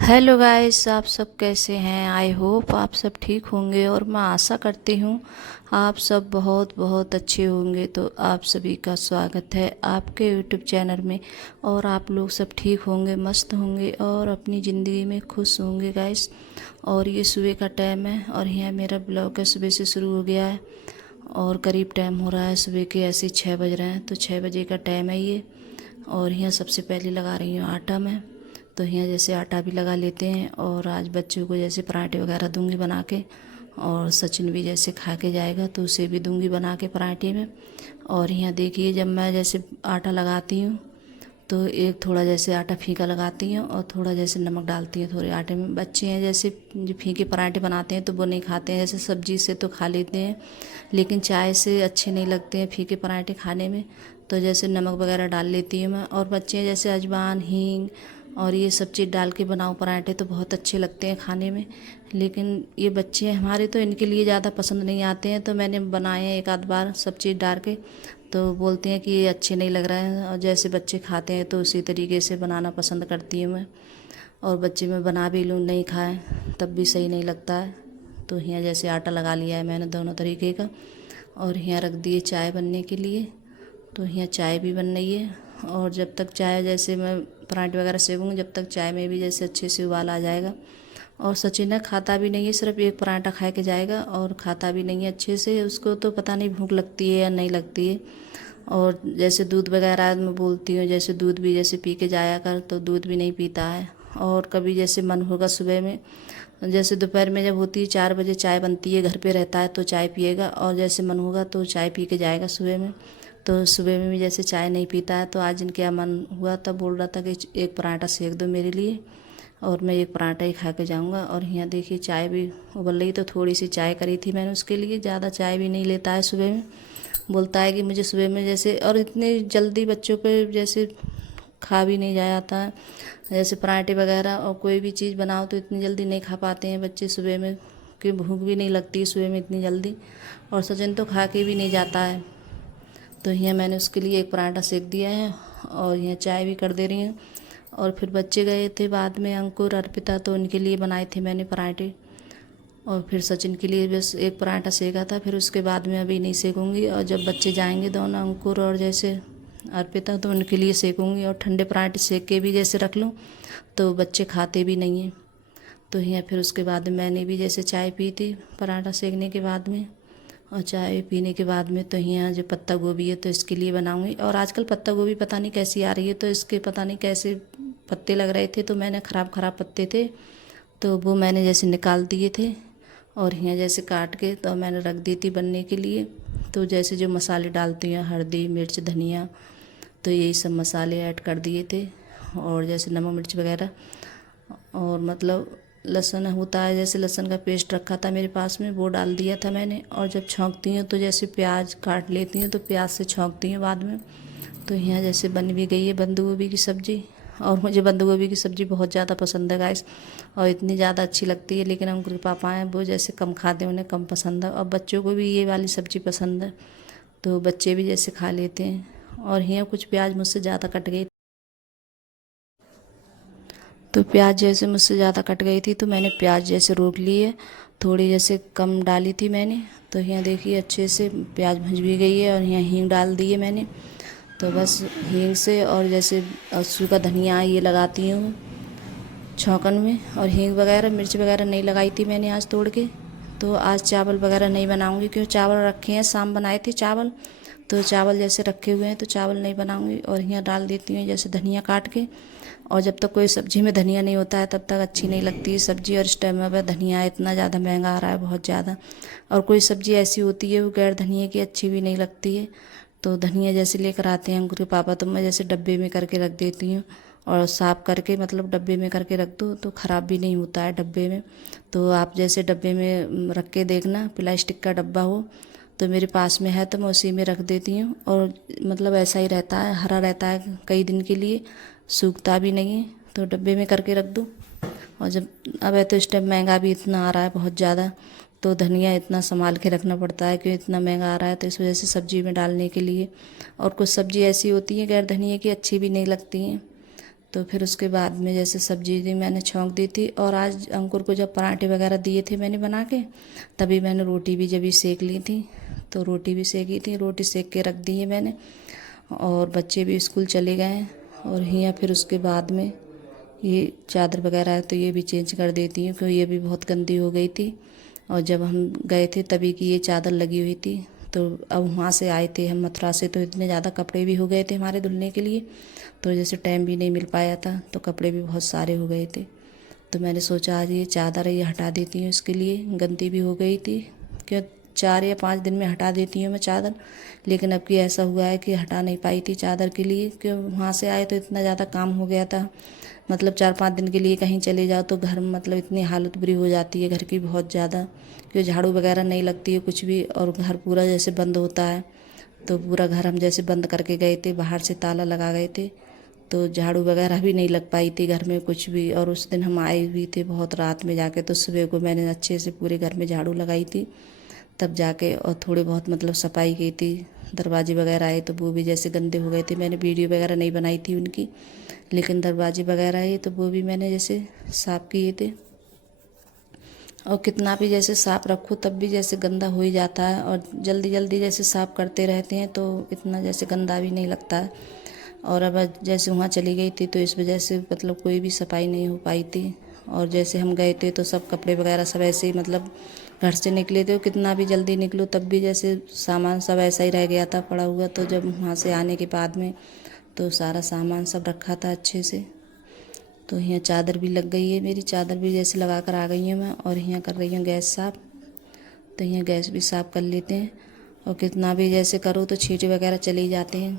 Hello guys, आप सब कैसे हैं। आई होप आप सब ठीक होंगे और मैं आशा करती हूँ आप सब बहुत बहुत अच्छे होंगे। तो आप सभी का स्वागत है आपके यूट्यूब चैनल में। और आप लोग सब ठीक होंगे, मस्त होंगे और अपनी ज़िंदगी में खुश होंगे गाइस। और ये सुबह का टाइम है और यहाँ मेरा ब्लॉग है सुबह से शुरू हो गया है और करीब टाइम हो रहा है सुबह के ऐसे 6 बज रहे हैं। तो 6 बजे का टाइम है ये। और यहाँ सबसे पहले लगा रही हूँ आटा में। तो यहाँ जैसे आटा भी लगा लेते हैं और आज बच्चों को जैसे पराठे वगैरह दूंगी बना के। और सचिन भी जैसे खा के जाएगा तो उसे भी दूंगी बना के पराठे में। और यहाँ देखिए जब मैं जैसे आटा लगाती हूँ तो एक थोड़ा जैसे आटा फीका लगाती हूँ और थोड़ा जैसे नमक डालती हूँ थोड़े आटे में। बच्चे हैं जैसे जो फीके पराठे बनाते हैं तो वो नहीं खाते हैं, जैसे सब्जी से तो खा लेते हैं लेकिन चाय से अच्छे नहीं लगते हैं फीके पराठे खाने में। तो जैसे नमक वगैरह डाल लेती हूँ मैं। और बच्चे हैं जैसे अजवाइन हींग और ये सब चीज़ डाल के बनाओ पराठे तो बहुत अच्छे लगते हैं खाने में। लेकिन ये बच्चे हैं हमारे तो इनके लिए ज़्यादा पसंद नहीं आते हैं, तो मैंने बनाए हैं एक आध बार सब चीज़ डाल के। तो बोलते हैं कि ये अच्छे नहीं लग रहा है, और जैसे बच्चे खाते हैं तो उसी तरीके से बनाना पसंद करती हूँ मैं। और बच्चे मैं बना भी लूँ नहीं खाएं तब भी सही नहीं लगता है। तो यहाँ जैसे आटा लगा लिया है मैंने दोनों तरीके का। और यहाँ रख दिए चाय बनने के लिए। तो यहाँ चाय भी बन रही है। और जब तक चाय जैसे मैं पराठे वगैरह सेकूँगी जब तक चाय में भी जैसे अच्छे से उबाल आ जाएगा। और सचिन है खाता भी नहीं है, सिर्फ एक पराठा खा के जाएगा और खाता भी नहीं है अच्छे से। उसको तो पता नहीं भूख लगती है या नहीं लगती है। और जैसे दूध वगैरह मैं बोलती हूँ जैसे दूध भी जैसे पी के जाया कर, तो दूध भी नहीं पीता है। और कभी जैसे मन होगा सुबह में, जैसे दोपहर में जब होती है 4 बजे चाय बनती है घर पे रहता है तो चाय पिएगा, और जैसे मन होगा तो चाय पी के जाएगा सुबह में। तो सुबह में भी जैसे चाय नहीं पीता है, तो आज इनके मन हुआ तब बोल रहा था कि एक पराठा सेक दो मेरे लिए, और मैं एक पराठा ही खा के जाऊँगा। और यहाँ देखिए चाय भी उबल रही, तो थोड़ी सी चाय करी थी मैंने उसके लिए, ज़्यादा चाय भी नहीं लेता है सुबह में। बोलता है कि मुझे सुबह में जैसे, और इतनी जल्दी बच्चों पे जैसे खा भी नहीं जाता है जैसे पराठे वगैरह, और कोई भी चीज़ बनाओ तो इतनी जल्दी नहीं खा पाते हैं बच्चे सुबह में, कि भूख भी नहीं लगती सुबह में इतनी जल्दी। और सचिन तो खा के भी नहीं जाता है। तो यहाँ मैंने उसके लिए एक पराठा सेक दिया है और यहाँ चाय भी कर दे रही हूँ। और फिर बच्चे गए थे बाद में अंकुर अर्पिता, तो उनके लिए बनाए थे मैंने पराठे। और फिर सचिन के लिए बस एक पराठा सेका था, फिर उसके बाद में अभी नहीं सेकूँगी। और जब बच्चे जाएंगे दोनों अंकुर और जैसे अर्पिता तो उनके लिए सेकूँगी। और ठंडे पराठे सेक के भी जैसे रख लूँ तो बच्चे खाते भी नहीं हैं। तो यहाँ फिर उसके बाद मैंने भी जैसे चाय पी थी पराठा सेकने के बाद में। और चाय पीने के बाद में तो यहाँ जो पत्ता गोभी है तो इसके लिए बनाऊँगी। और आजकल पत्ता गोभी पता नहीं कैसी आ रही है, तो इसके पता नहीं कैसे पत्ते लग रहे थे, तो मैंने ख़राब ख़राब पत्ते थे तो वो मैंने जैसे निकाल दिए थे। और यहाँ जैसे काट के तो मैंने रख दी थी बनने के लिए। तो जैसे जो मसाले डालती हैं हल्दी मिर्च धनिया, तो यही सब मसाले ऐड कर दिए थे। और जैसे नमक मिर्च वगैरह, और मतलब लहसुन होता है जैसे लहसुन का पेस्ट रखा था मेरे पास में वो डाल दिया था मैंने। और जब छौंकती हूँ तो जैसे प्याज काट लेती हूँ तो प्याज से छौंकती हूँ बाद में। तो यहाँ जैसे बन भी गई है बंद गोभी की सब्ज़ी। और मुझे बंद गोभी की सब्ज़ी बहुत ज़्यादा पसंद है गाइस, और इतनी ज़्यादा अच्छी लगती है। लेकिन अंकुर के पापा हैं वो जैसे कम खाते हैं, उन्हें कम पसंद है। और बच्चों को भी ये वाली सब्ज़ी पसंद है तो बच्चे भी जैसे खा लेते हैं। और यहाँ कुछ प्याज मुझसे ज़्यादा कट गई, तो प्याज जैसे मुझसे ज़्यादा कट गई थी तो मैंने प्याज जैसे रोक ली है, थोड़ी जैसे कम डाली थी मैंने। तो यहाँ देखिए अच्छे से प्याज भुज भी गई है। और यहाँ हींग डाल दी है मैंने। तो बस हींग से और जैसे सूखा धनिया ये लगाती हूँ छौंकन में। और हींग वगैरह मिर्च वगैरह नहीं लगाई थी मैंने आज तोड़ के। तो आज चावल वगैरह नहीं बनाऊंगी क्योंकि चावल रखे हैं, शाम बनाए थे चावल, तो चावल जैसे रखे हुए हैं तो चावल नहीं बनाऊंगी। और यहाँ डाल देती हूँ जैसे धनिया काट के। और जब तक कोई सब्ज़ी में धनिया नहीं होता है तब तक अच्छी नहीं लगती है सब्ज़ी। और इस टाइम में धनिया इतना ज़्यादा महंगा आ रहा है बहुत ज़्यादा, और कोई सब्ज़ी ऐसी होती है वो गैर धनिया की अच्छी भी नहीं लगती है। तो धनिया जैसे लेकर आते हैं अंकुर के पापा तो मैं जैसे डब्बे में करके रख देती हूँ। और साफ़ करके मतलब डब्बे में करके रख दो तो ख़राब भी नहीं होता है डब्बे में। तो आप जैसे डब्बे में रख के देखना, प्लास्टिक का डब्बा हो तो मेरे पास में है तो मैं उसी में रख देती हूँ। और मतलब ऐसा ही रहता है, हरा रहता है कई दिन के लिए, सूखता भी नहीं है। तो डब्बे में करके रख दो। और जब अब है तो इस टाइम महंगा भी इतना आ रहा है बहुत ज़्यादा, तो धनिया इतना संभाल के रखना पड़ता है क्योंकि इतना महंगा आ रहा है, तो इस वजह से सब्ज़ी में डालने के लिए। और कुछ सब्ज़ी ऐसी होती हैं गैर धनिया की अच्छी भी नहीं लगती हैं, तो फिर उसके बाद में जैसे सब्जी दी मैंने छौंक दी थी। और आज अंकुर को जब पराठे वगैरह दिए थे मैंने बना के, तभी मैंने रोटी भी जब सेक ली थी। तो रोटी भी सेकी थी, रोटी सेक के रख दी है मैंने। और बच्चे भी स्कूल चले गए हैं। और यहाँ फिर उसके बाद में ये चादर वगैरह है तो ये भी चेंज कर देती हूँ, क्योंकि ये भी बहुत गंदी हो गई थी। और जब हम गए थे तभी की ये चादर लगी हुई थी। तो अब वहाँ से आए थे हम मथुरा से, तो इतने ज़्यादा कपड़े भी हो गए थे हमारे धुलने के लिए, तो जैसे टाइम भी नहीं मिल पाया था, तो कपड़े भी बहुत सारे हो गए थे। तो मैंने सोचा आज ये चादर ये हटा देती हूँ, इसके लिए गंदी भी हो गई थी। क्यों 4 या 5 दिन में हटा देती हूँ मैं चादर, लेकिन अब की ऐसा हुआ है कि हटा नहीं पाई थी चादर के लिए, क्यों वहाँ से आए तो इतना ज़्यादा काम हो गया था। मतलब 4-5 दिन के लिए कहीं चले जाओ तो घर में मतलब इतनी हालत बुरी हो जाती है घर की बहुत ज़्यादा, कि झाड़ू वगैरह नहीं लगती है कुछ भी, और घर पूरा जैसे बंद होता है। तो पूरा घर हम जैसे बंद करके गए थे, बाहर से ताला लगा गए थे, तो झाड़ू वगैरह भी नहीं लग पाई थी घर में कुछ भी। और उस दिन हम आए भी थे बहुत रात में जाके, तो सुबह को मैंने अच्छे से पूरे घर में झाड़ू लगाई थी तब जाके, और थोड़ी बहुत मतलब सफाई की थी। दरवाजे वगैरह आए तो वो भी जैसे गंदे हो गए थे, मैंने वीडियो वगैरह नहीं बनाई थी उनकी, लेकिन दरवाजे वगैरह आए तो वो भी मैंने जैसे साफ़ किए थे। और कितना भी जैसे साफ़ रखो तब भी जैसे गंदा हो ही जाता है, और जल्दी जल्दी जैसे साफ़ करते रहते हैं तो इतना जैसे गंदा भी नहीं लगता है। और अब जैसे वहाँ चली गई थी तो इस वजह से मतलब कोई भी सफाई नहीं हो पाई थी। और जैसे हम गए थे तो सब कपड़े वगैरह सब ऐसे ही मतलब घर से निकले थे, कितना भी जल्दी निकलो तब भी जैसे सामान सब ऐसा ही रह गया था पड़ा हुआ। तो जब वहाँ से आने के बाद में तो सारा सामान सब रखा था अच्छे से। तो यहाँ चादर भी लग गई है, मेरी चादर भी जैसे लगा कर आ गई हूँ मैं। और यहाँ कर रही हूँ गैस साफ़, तो यहाँ गैस भी साफ़ कर लेते हैं। और कितना भी जैसे करो तो छींटे वगैरह चले ही जाते हैं।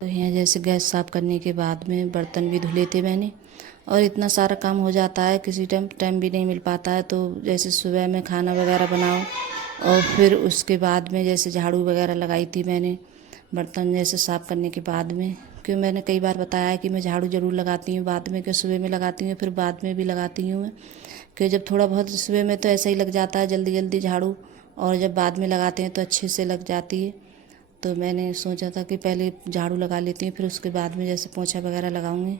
तो यहाँ जैसे गैस साफ़ करने के बाद में बर्तन भी धुले थे मैंने। और इतना सारा काम हो जाता है, किसी टाइम भी नहीं मिल पाता है। तो जैसे सुबह में खाना वगैरह बनाओ, और फिर उसके बाद में जैसे झाड़ू वगैरह लगाई थी मैंने बर्तन जैसे साफ़ करने के बाद में। क्यों मैंने कई बार बताया है कि मैं झाड़ू ज़रूर लगाती हूँ बाद में, कि सुबह में लगाती हूँ फिर बाद में भी लगाती हूँ मैं। कि जब थोड़ा बहुत सुबह में तो ऐसा ही लग जाता है जल्दी जल्दी झाड़ू, और जब बाद में लगाते हैं तो अच्छे से लग जाती है। तो मैंने सोचा था कि पहले झाड़ू लगा लेती हूँ फिर उसके बाद में जैसे पोंछा वगैरह लगाऊंगी।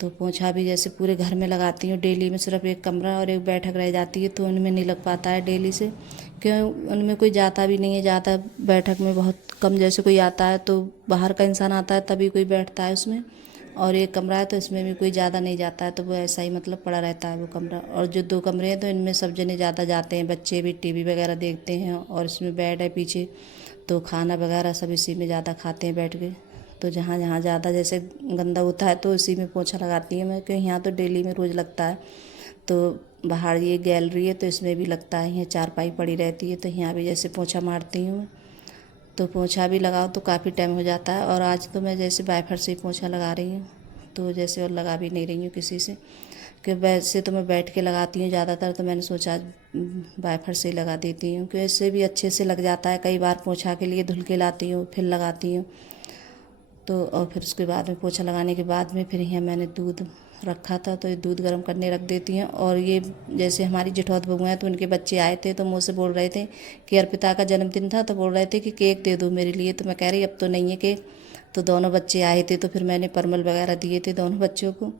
तो पोंछा भी जैसे पूरे घर में लगाती हूँ डेली में, सिर्फ एक कमरा और एक बैठक रह जाती है तो उनमें नहीं लग पाता है डेली से, क्यों उनमें कोई जाता भी नहीं है ज़्यादा। बैठक में बहुत कम जैसे कोई आता है तो बाहर का इंसान आता है तभी कोई बैठता है उसमें, और एक कमरा है तो इसमें भी कोई ज़्यादा नहीं जाता है, तो वो ऐसा ही मतलब पड़ा रहता है वो कमरा। और जो 2 कमरे हैं तो इनमें सब जने ज़्यादा जाते हैं, बच्चे भी टीवी वगैरह देखते हैं, और इसमें बेड है पीछे, तो खाना वगैरह सब इसी में ज़्यादा खाते हैं बैठ के। तो जहाँ जहाँ ज़्यादा जैसे गंदा होता है तो इसी में पोछा लगाती हूँ मैं, क्योंकि यहाँ तो डेली में रोज़ लगता है। तो बाहर ये गैलरी है तो इसमें भी लगता है, यहाँ चारपाई पड़ी रहती है तो यहाँ भी जैसे पोछा मारती हूँ। तो पोछा भी लगाओ तो काफ़ी टाइम हो जाता है। और आज तो मैं जैसे वाइफर से ही पोछा लगा रही हूँ, तो जैसे और लगा भी नहीं रही हूँ किसी से, कि वैसे तो मैं बैठ के लगाती हूँ ज़्यादातर, तो मैंने सोचा आज वाइफर से ही लगा देती हूँ, क्योंकि इससे भी अच्छे से लग जाता है। कई बार पोछा के लिए धुल के लाती हूँ फिर लगाती हूँ, तो और फिर उसके बाद में पोछा लगाने के बाद में फिर यहाँ मैंने दूध रखा था, तो ये दूध गर्म करने रख देती हैं। और ये जैसे हमारी जेठौत बहू हैं तो उनके बच्चे आए थे तो मुझसे बोल रहे थे कि अर्पिता का जन्मदिन था, तो बोल रहे थे कि केक दे दो मेरे लिए। तो मैं कह रही अब तो नहीं है केक। तो दोनों बच्चे आए थे तो फिर मैंने परमल वगैरह दिए थे दोनों बच्चों को।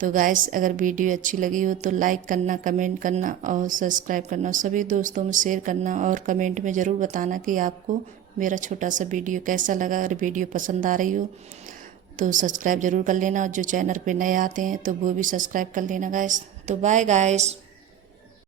तो गाइस, अगर वीडियो अच्छी लगी हो तो लाइक करना, कमेंट करना और सब्सक्राइब करना, सभी दोस्तों में शेयर करना, और कमेंट में ज़रूर बताना कि आपको मेरा छोटा सा वीडियो कैसा लगा। अगर वीडियो पसंद आ रही हो तो सब्सक्राइब ज़रूर कर लेना, और जो चैनल पे नए आते हैं तो वो भी सब्सक्राइब कर लेना गाइस। तो बाय गाइस।